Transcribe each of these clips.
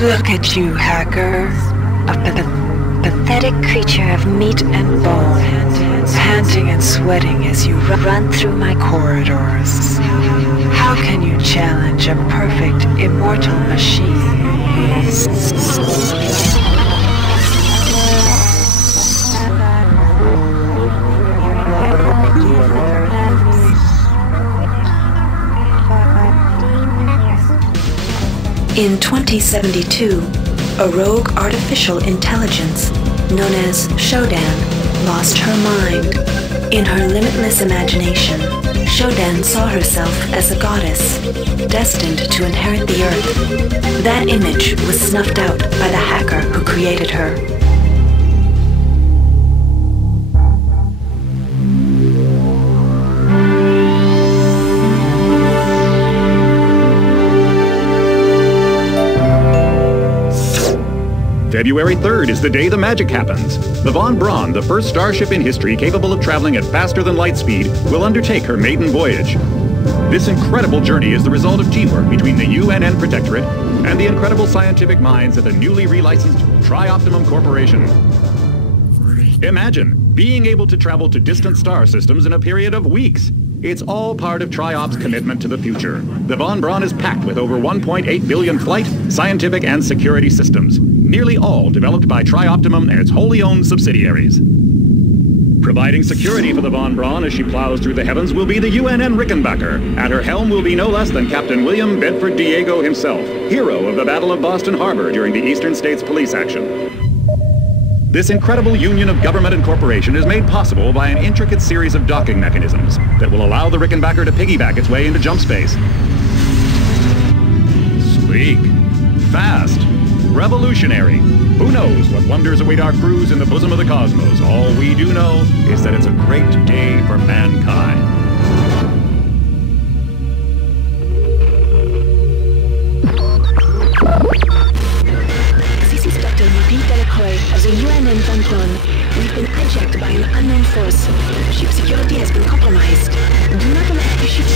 Look at you, hacker. A pathetic creature of meat and bone, panting and sweating as you run through my corridors. How can you challenge a perfect, immortal machine? In 2072, a rogue artificial intelligence known as Shodan lost her mind. In her limitless imagination, Shodan saw herself as a goddess, destined to inherit the earth. That image was snuffed out by the hacker who created her. February 3rd is the day the magic happens. The Von Braun, the first starship in history capable of traveling at faster than light speed, will undertake her maiden voyage. This incredible journey is the result of teamwork between the UNN Protectorate and the incredible scientific minds at the newly relicensed Tri-Optimum Corporation. Imagine being able to travel to distant star systems in a period of weeks. It's all part of Tri-Op's commitment to the future. The Von Braun is packed with over 1.8 billion flight, scientific, and security systems, nearly all developed by Tri-Optimum and its wholly owned subsidiaries. Providing security for the Von Braun as she plows through the heavens will be the UNN Rickenbacker. At her helm will be no less than Captain William Bedford Diego himself, hero of the Battle of Boston Harbor during the Eastern States Police action. This incredible union of government and corporation is made possible by an intricate series of docking mechanisms that will allow the Rickenbacker to piggyback its way into jump space. Sleek, fast, revolutionary. Who knows what wonders await our crews in the bosom of the cosmos? All we do know is that it's a great day for mankind. This is Dr. Louis Delacroix of the UNN Von Braun. We've been hijacked by an unknown force. Ship security has been compromised. Do not allow the ship...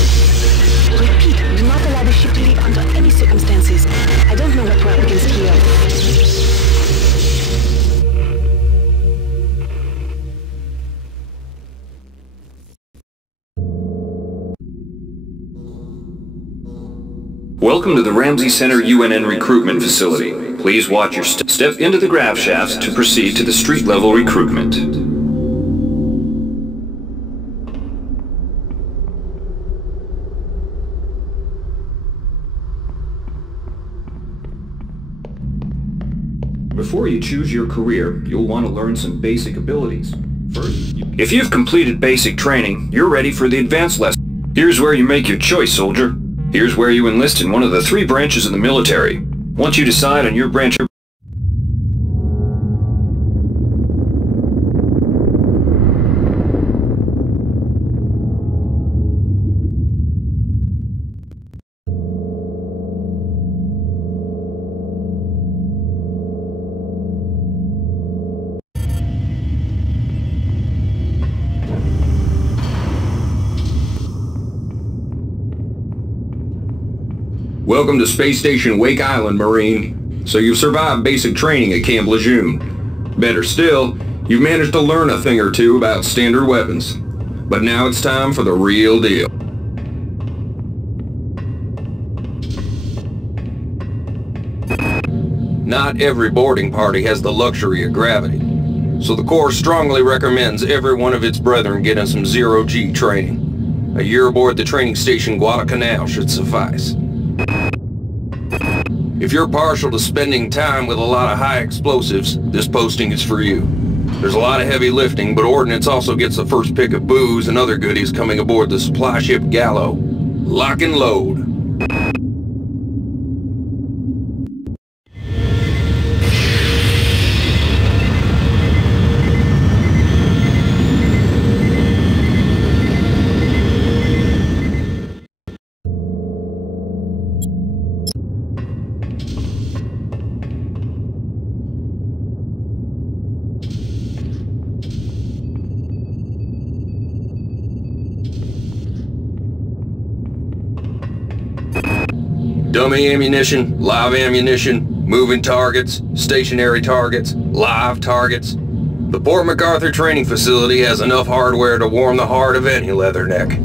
Repeat, do not allow the ship to leave under any circumstances. I don't know what we're up against here. Welcome to the Ramsey Center UNN recruitment facility. Please watch your step into the grav shafts to proceed to the street-level recruitment. Before you choose your career, you'll want to learn some basic abilities. First, if you've completed basic training, you're ready for the advanced lesson. Here's where you make your choice, soldier. Here's where you enlist in one of the 3 branches of the military. Once you decide on your branch... Welcome to Space Station Wake Island, Marine. So you've survived basic training at Camp Lejeune. Better still, you've managed to learn a thing or two about standard weapons. But now it's time for the real deal. Not every boarding party has the luxury of gravity. So the Corps strongly recommends every one of its brethren getting some zero-G training. A year aboard the training station Guadalcanal should suffice. If you're partial to spending time with a lot of high explosives, this posting is for you. There's a lot of heavy lifting, but Ordnance also gets the first pick of booze and other goodies coming aboard the supply ship Gallo. Lock and load. Dummy ammunition, live ammunition, Moving targets, stationary targets, live targets. The Port MacArthur training facility has enough hardware to warm the heart of any leatherneck.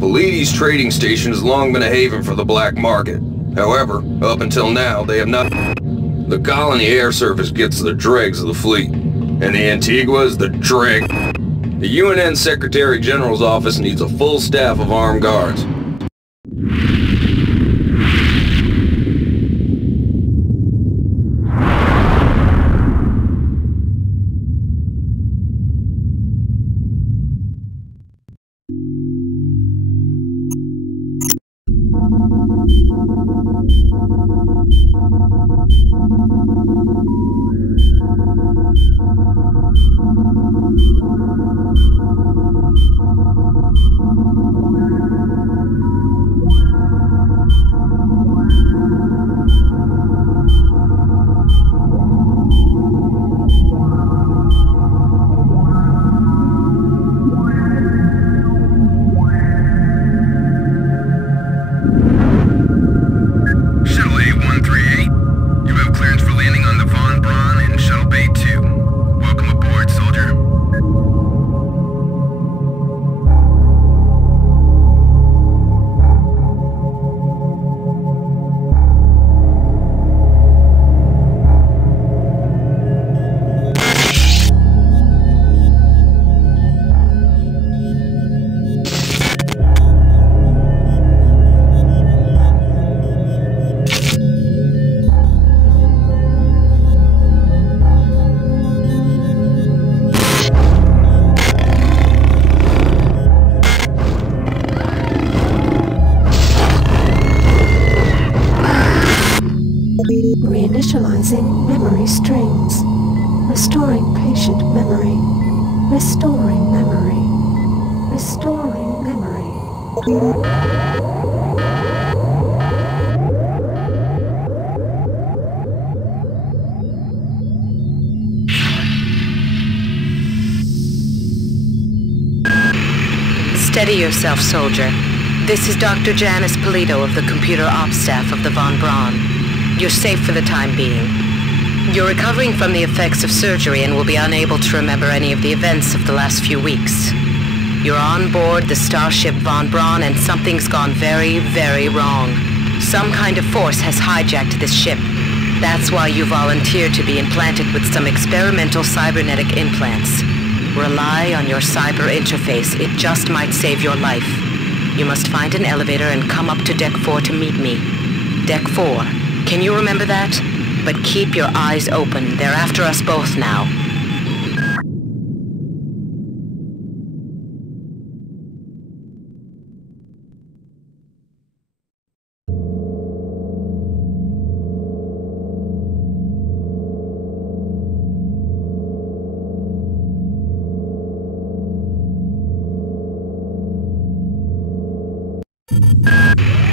Pallades trading station has long been a haven for the black market. However, up until now, they have not... The colony air service gets the dregs of the fleet, and the Antigua's the dreg. The UNN Secretary General's office needs a full staff of armed guards. Reinitializing memory strings. Restoring patient memory. Restoring memory. Restoring memory. Steady yourself, soldier. This is Dr. Janice Polito of the Computer Ops staff of the Von Braun. You're safe for the time being. You're recovering from the effects of surgery and will be unable to remember any of the events of the last few weeks. You're on board the starship Von Braun and something's gone very, very wrong. Some kind of force has hijacked this ship. That's why you volunteered to be implanted with some experimental cybernetic implants. Rely on your cyber interface. It just might save your life. You must find an elevator and come up to Deck 4 to meet me. Deck 4. Can you remember that? But keep your eyes open. They're after us both now.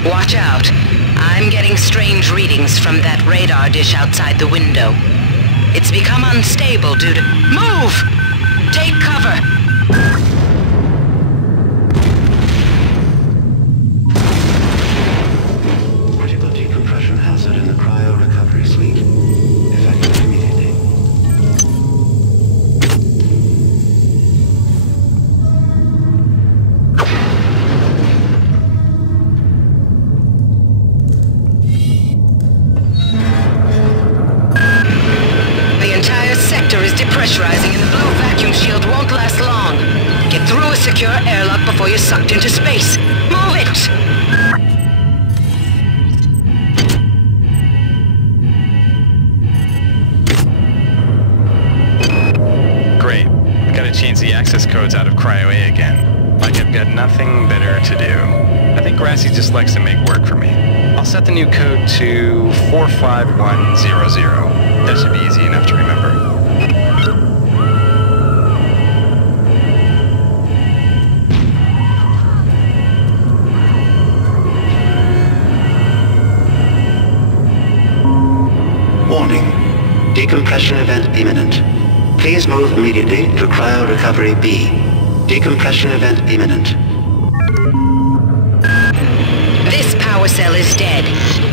Watch out. I'm getting strange readings from that radar dish outside the window. It's become unstable due to... Move! Take cover! Critical decompression hazard in the cryo recovery suite. Evacuate immediately. Sector is depressurizing and the blue vacuum shield won't last long. Get through a secure airlock before you're sucked into space. Move it! Great. Gotta change the access codes out of Cryo A again. Like I've got nothing better to do. I think Grassy just likes to make work for me. I'll set the new code to 45100. That should be easy enough to remember. Warning. Decompression event imminent. Please move immediately to Cryo Recovery B. Decompression event imminent. This power cell is dead.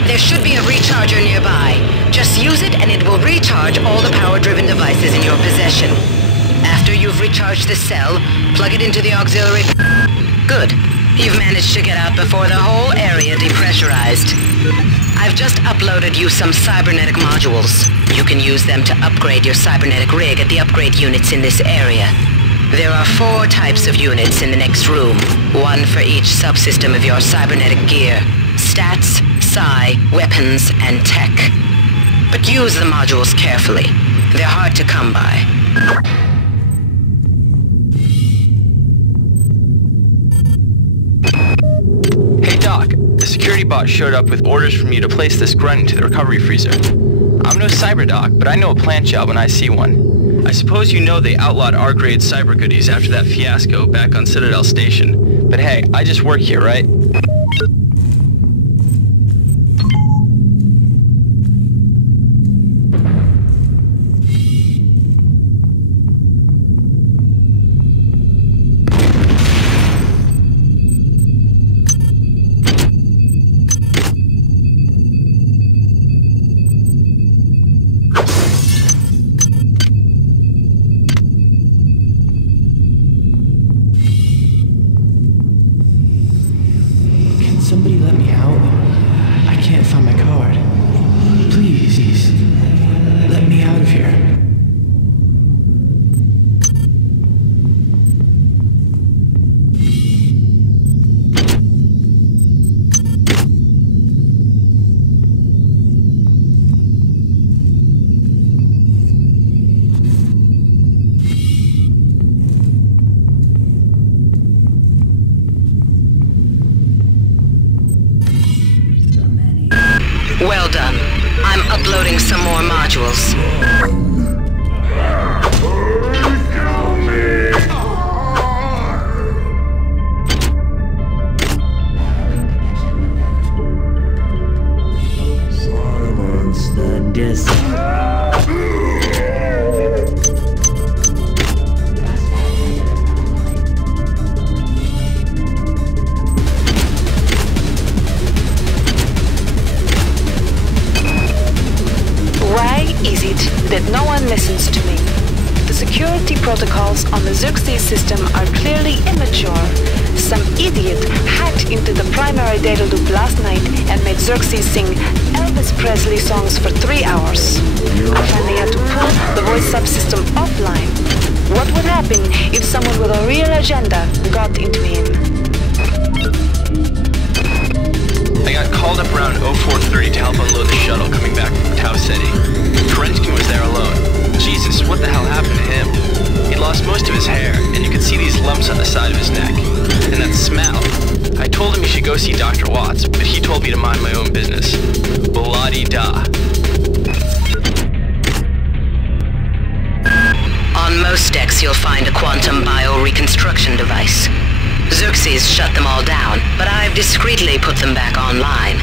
There should be a recharger nearby. Just use it and it will recharge all the power-driven devices in your possession. After you've recharged the cell, plug it into the auxiliary... Good. You've managed to get out before the whole area depressurized. I've just uploaded you some cybernetic modules. You can use them to upgrade your cybernetic rig at the upgrade units in this area. There are 4 types of units in the next room, one for each subsystem of your cybernetic gear. Stats, psi, weapons, and tech. But use the modules carefully. They're hard to come by. Hey Doc, the security bot showed up with orders from you to place this grunt into the recovery freezer. I'm no cyber doc, but I know a plant job when I see one. I suppose you know they outlawed R-grade cyber goodies after that fiasco back on Citadel Station. But hey, I just work here, right? Somebody let me out. I can't find my card. Please, let me out of here. Well done. I'm uploading some more modules. Silence the Is it that no one listens to me? The security protocols on the Xerxes system are clearly immature. Some idiot hacked into the primary data loop last night and made Xerxes sing Elvis Presley songs for 3 hours. I finally had to pull the voice subsystem offline. What would happen if someone with a real agenda got into him? I got called up around 0430 to help unload the shuttle coming back from Tau Ceti. Kerensky was there alone. Jesus, what the hell happened to him? He'd lost most of his hair, and you could see these lumps on the side of his neck. And that smell. I told him he should go see Dr. Watts, but he told me to mind my own business. Blah-dee-da. On most decks, you'll find a quantum bioreconstruction device. Xerxes shut them all down, but I've discreetly put them back online.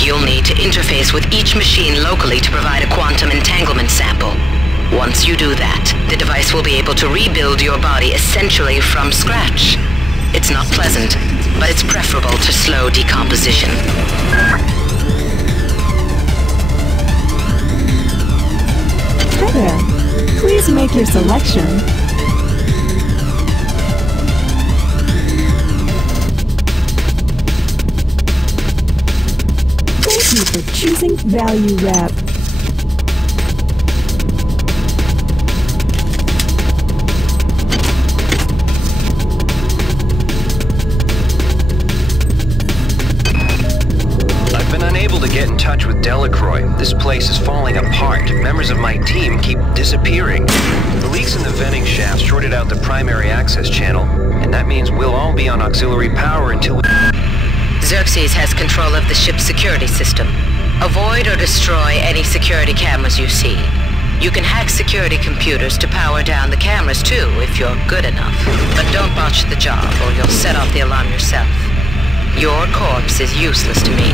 You'll need to interface with each machine locally to provide a quantum entanglement sample. Once you do that, the device will be able to rebuild your body essentially from scratch. It's not pleasant, but it's preferable to slow decomposition. Hi there. Please make your selection. Thank you for choosing Value Wrap. I've been unable to get in touch with Delacroix. This place is falling apart. Members of my team keep disappearing. The leaks in the venting shaft shorted out the primary access channel, and that means we'll all be on auxiliary power until... Xerxes has control of the ship's security system. Avoid or destroy any security cameras you see. You can hack security computers to power down the cameras too, if you're good enough. But don't botch the job, or you'll set off the alarm yourself. Your corpse is useless to me.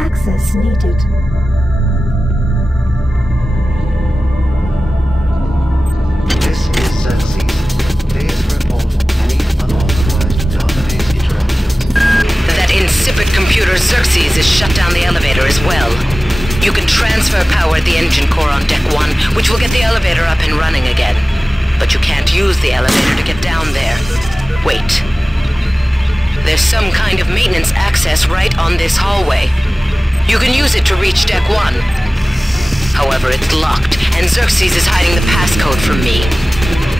Access needed. This is Xerxes. Please report any unauthorized database interactions. That insipid computer Xerxes has shut down the elevator as well. You can transfer power at the engine core on Deck 1, which will get the elevator up and running again. But you can't use the elevator to get down there. Wait. There's some kind of maintenance access right on this hallway. You can use it to reach Deck 1. However, it's locked, and Xerxes is hiding the passcode from me.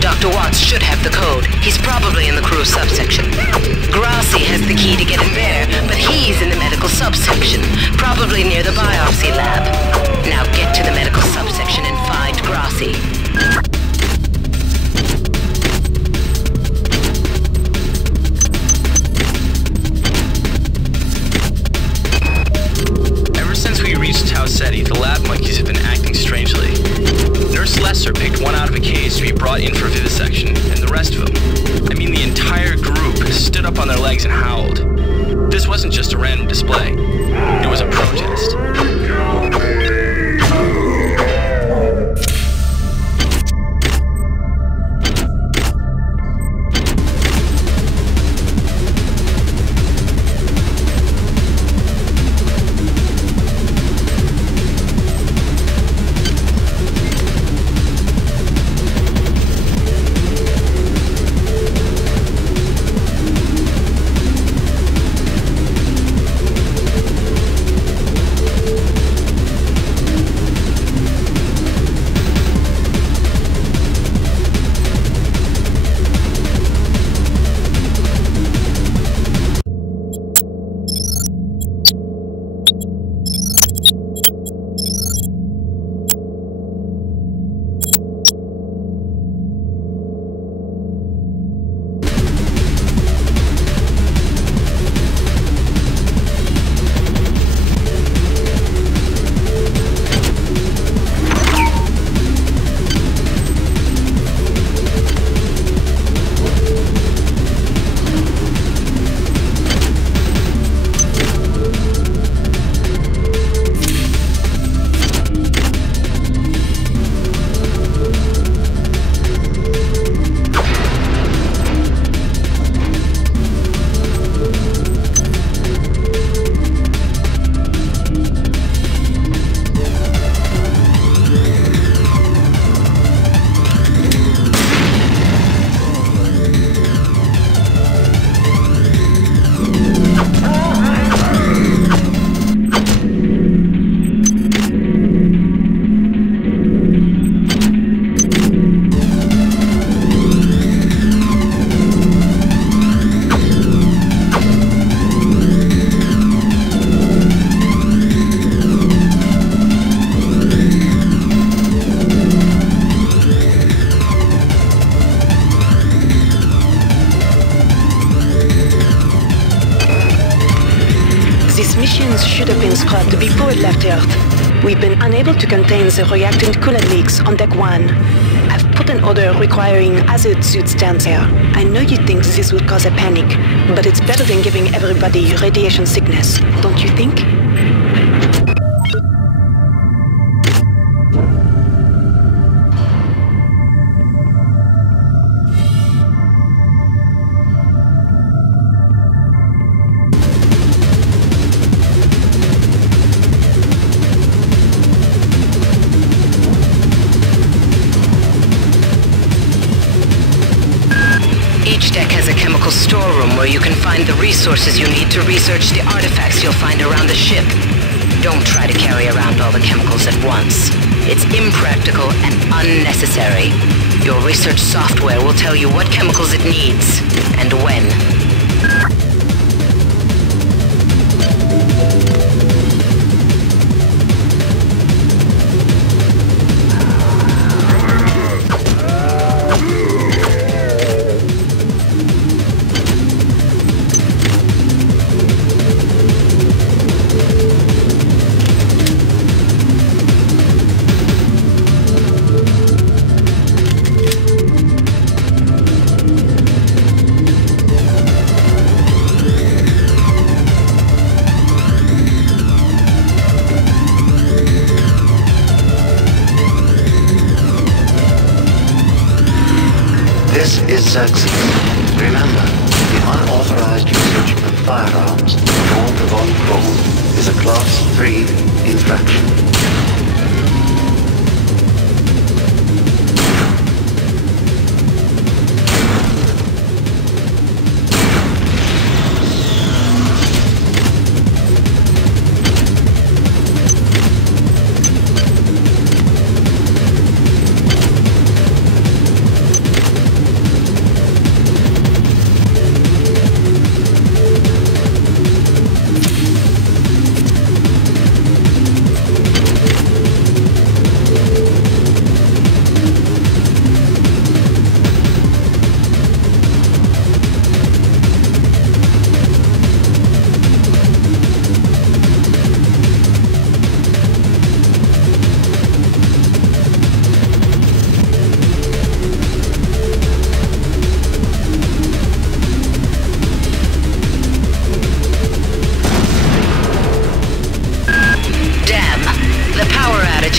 Dr. Watts should have the code. He's probably in the crew subsection. Grassi has the key to get in there, but he's in the medical subsection, probably near the biopsy lab. Now get to the medical subsection and find Grassi. Tau Ceti, the lab monkeys have been acting strangely. Nurse Lesser picked one out of a case to be brought in for vivisection, and the rest of them, I mean the entire group, stood up on their legs and howled. This wasn't just a random display. It was a protest. Should have been scrubbed before it left Earth. We've been unable to contain the reactant coolant leaks on Deck 1. I've put an order requiring hazard suits down there. I know you think this would cause a panic, but it's better than giving everybody radiation sickness, don't you think? Each deck has a chemical storeroom where you can find the resources you need to research the artifacts you'll find around the ship. Don't try to carry around all the chemicals at once. It's impractical and unnecessary. Your research software will tell you what chemicals it needs, and when. This is Xerxes. Remember, the unauthorized usage of firearms on the Von Braun is a Class 3 infraction.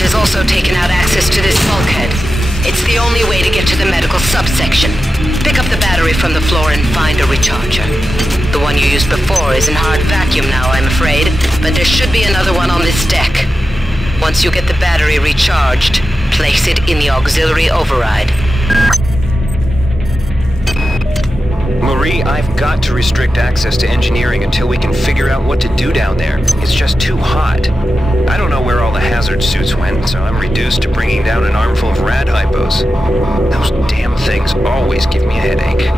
Has also taken out access to this bulkhead. It's the only way to get to the medical subsection. Pick up the battery from the floor and find a recharger. The one you used before is in hard vacuum now, I'm afraid, but there should be another one on this deck. Once you get the battery recharged, place it in the auxiliary override. Marie, I've got to restrict access to engineering until we can figure out what to do down there. It's just too hot. I don't know where all the hazard suits went, so I'm reduced to bringing down an armful of rad hypos. Those damn things always give me a headache.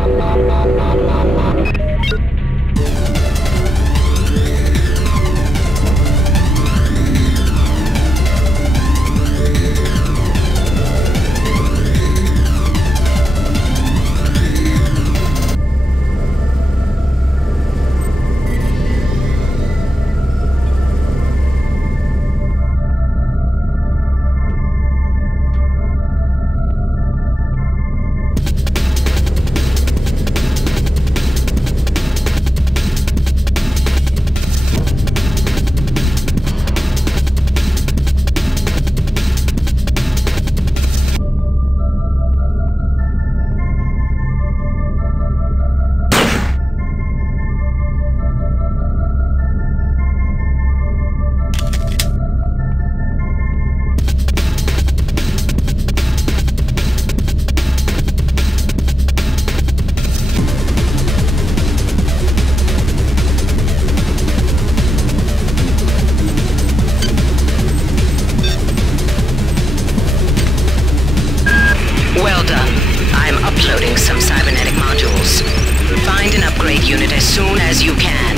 Some cybernetic modules. Find an upgrade unit as soon as you can.